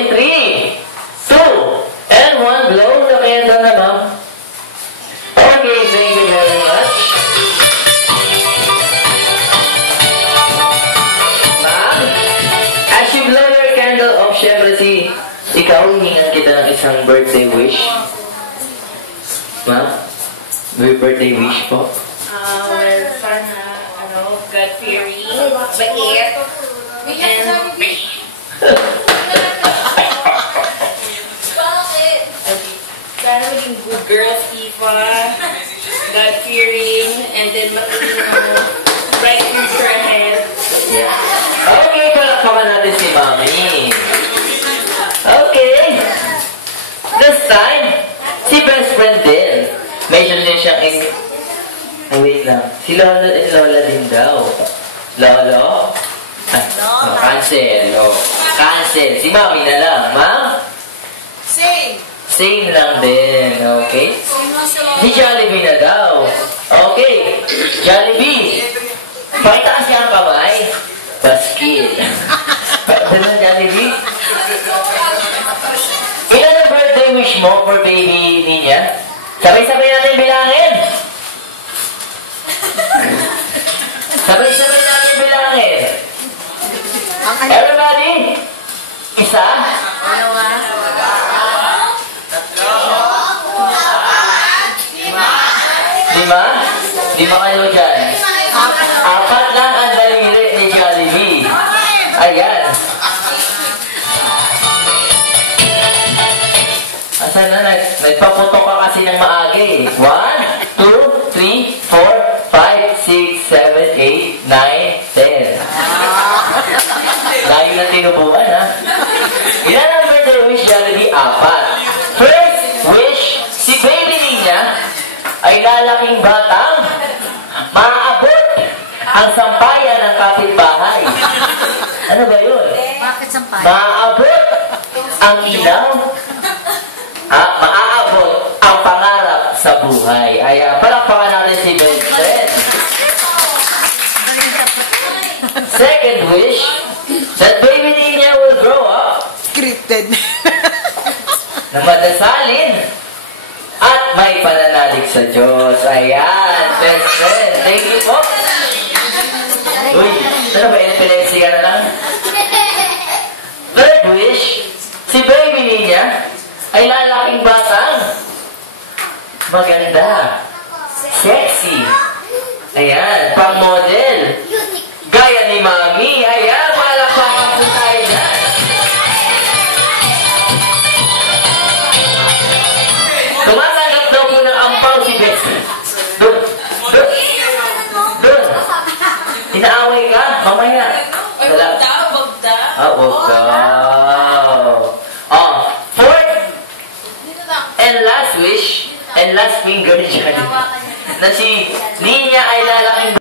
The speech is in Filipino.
in 3, 2, and 1. Blow the candle na, ma'am. Okay, thank you very much. Ma'am, as you blow your candle off, syempre ikaw, hihingan kita ng isang birthday wish. Ma'am, may birthday wish po? Well, sana, God-fearing, bait, and sana maging good girl, Tifa, God-fearing, and then bright future ahead. Yeah. Okay, palakpakan natin si Mami. Okay. This time, si best friend din. Medyo din siyang wait lang. Si Lola din daw. Lolo? Cancel. Cancel. Si Mami na lang, ma'am? Same. Same lang din. Okay? Si Jollibee na daw. Okay. Jollibee. Pakita kasi ang kamay. Baskil. Pakita na Jollibee. Ilan ang birthday wish mo for baby niya? Sabay-sabay natin bilangin. Sabay-sabay natin bilangin. Everybody? Isa? Dalawa. Lima? Lima kayo dyan. Apat lang ang daliri ni Jollibee. Ayan. Asan na? Nagpaputok ka kasi ng maaga eh. 1, 2, 3, 4, 5, 6, 7, 8, 9, 10. Layo na tinubuan ha. Ilan ang birthday wish Jollibee? Apat. First wish, si baby niya ay lalaking batang maaabot ang sampayan ng kapitbahay. Ano ba yun? Bakit sampayan? Maaabot ang ilaw. Maaabot ang pangarap sa buhay. Ay, palakpakan natin si best friend. Second wish, that baby niya will grow up. Scripted. Na madasalin at may pananalig sa Diyos. Ayan, best friend. Thank you po. Uy, ano ba, epilepsy ka na lang? Third wish, si baby niya ay lalaking batang maganda, sexy. Ayan, pang model. Gaya ni Mami. Ayan, palakpakan po tayo dyan. Tumatanggap daw po ng ampaw si Beth. Doon. Inaaway ka? Mamaya. Ay, wag daw. Wag daw. Fourth and last wish and last finger dyan. Na si Linya ay lalaking